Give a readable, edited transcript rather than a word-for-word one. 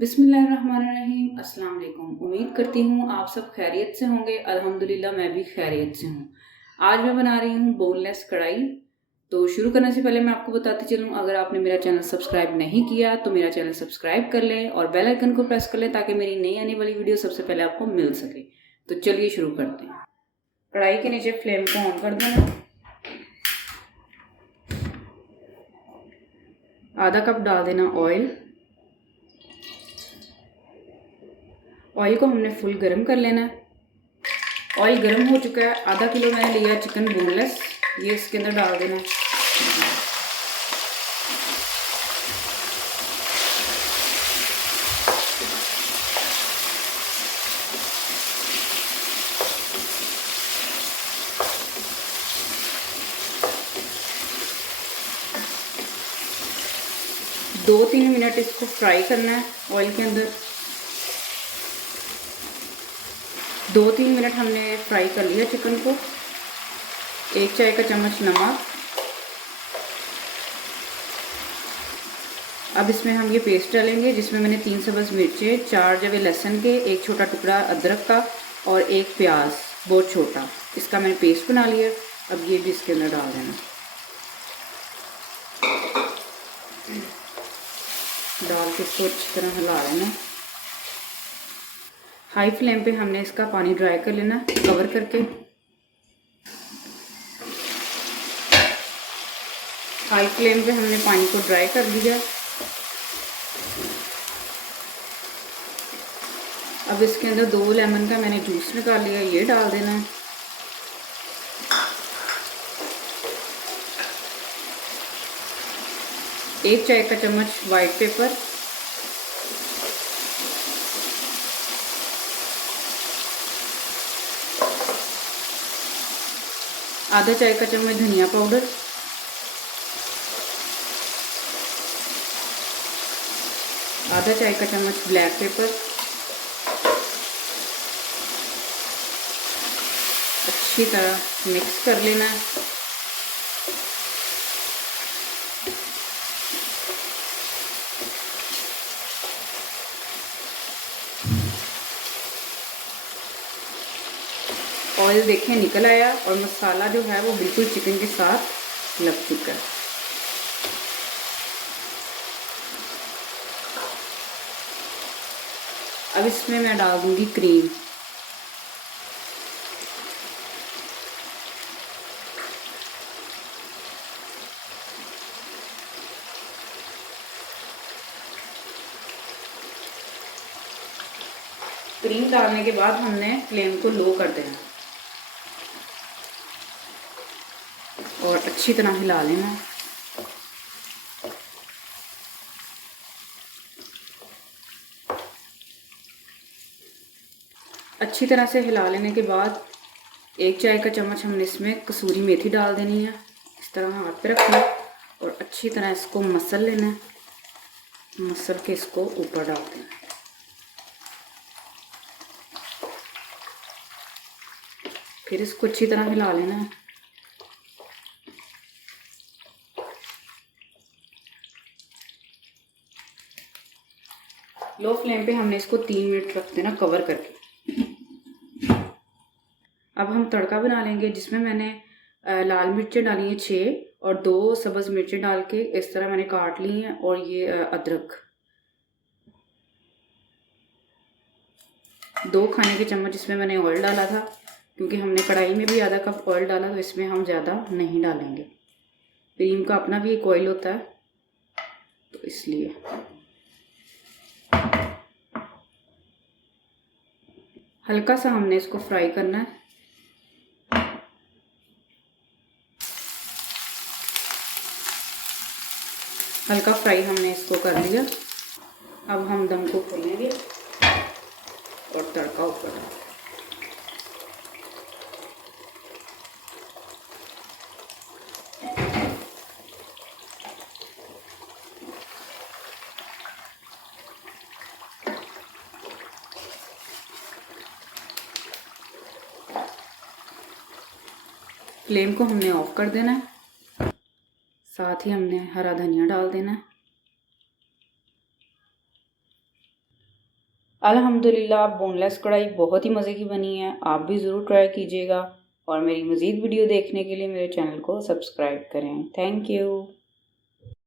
बिस्मिल्लाहिर्रहमानिर्रहीम। अस्सलाम वालेकुम। उम्मीद करती हूँ आप सब खैरियत से होंगे। अल्हम्दुलिल्लाह मैं भी खैरियत से हूँ। आज मैं बना रही हूँ बोनलेस कढ़ाई। तो शुरू करने से पहले मैं आपको बताती चलूँ, अगर आपने मेरा चैनल सब्सक्राइब नहीं किया तो मेरा चैनल सब्सक्राइब कर लें और बेल आइकन को प्रेस कर लें ताकि मेरी नई आने वाली वीडियो सबसे पहले आपको मिल सके। तो चलिए शुरू करते हैं। कढ़ाई के नीचे फ्लेम को ऑन कर देना। आधा कप डाल देना ऑयल। ऑयल को हमने फुल गर्म कर लेना है। ऑयल गर्म हो चुका है। आधा किलो मैंने लिया चिकन बोनलेस, ये इसके अंदर डाल देना है। दो 3 मिनट इसको फ्राई करना है ऑयल के अंदर। 2-3 मिनट हमने फ्राई कर लिया चिकन को। 1 चाय का चम्मच नमक। अब इसमें हम ये पेस्ट डालेंगे जिसमें मैंने 3 सब्ज़ मिर्चें, 4 जवे लहसुन के, 1 छोटा टुकड़ा अदरक का और 1 प्याज बहुत छोटा, इसका मैंने पेस्ट बना लिया। अब ये भी इसके अंदर डाल देना। डाल के इसको अच्छी तरह हिला लेना। हाई फ्लेम पे हमने इसका पानी ड्राई कर लेना कवर करके। हाई फ्लेम पे हमने पानी को ड्राई कर लिया। अब इसके अंदर 2 लेमन का मैंने जूस निकाल लिया, ये डाल देना है। एक चाय का चम्मच वाइट पेपर, आधा चाय का चम्मच धनिया पाउडर, आधा चाय का चम्मच ब्लैक पेपर। अच्छी तरह मिक्स कर लेना है। ऑयल देखें निकल आया और मसाला जो है वो बिल्कुल चिकन के साथ लग चुका है। अब इसमें मैं डाल दूंगी क्रीम। क्रीम डालने के बाद हमने फ्लेम को लो कर देना और अच्छी तरह हिला लेना। अच्छी तरह से हिला लेने के बाद 1 चाय का चम्मच हमने इसमें कसूरी मेथी डाल देनी है। इस तरह हाथ पे रखना और अच्छी तरह इसको मसल लेना है। मसल के इसको ऊपर डाल देना। फिर इसको अच्छी तरह हिला लेना है। लो फ्लेम पे हमने इसको 3 मिनट रख देना कवर करके। अब हम तड़का बना लेंगे जिसमें मैंने लाल मिर्चें डाली हैं 6 और 2 सब्ज़ मिर्चें डाल के इस तरह मैंने काट ली हैं। और ये अदरक 2 खाने के चम्मच इसमें मैंने ऑयल डाला था, क्योंकि हमने कढ़ाई में भी आधा कप ऑयल डाला तो इसमें हम ज़्यादा नहीं डालेंगे। क्रीम का अपना भी एक ऑयल होता है तो इसलिए। हल्का सा हमने इसको फ्राई करना है। हल्का फ्राई हमने इसको कर लिया। अब हम दम को खोलेंगे और तड़का ऊपर डालेंगे। फ्लेम को हमने ऑफ कर देना है। साथ ही हमने हरा धनिया डाल देना है। अल्हम्दुलिल्लाह बोनलेस कढ़ाई बहुत ही मज़े की बनी है, आप भी ज़रूर ट्राई कीजिएगा और मेरी मज़ीद वीडियो देखने के लिए मेरे चैनल को सब्सक्राइब करें। Thank you.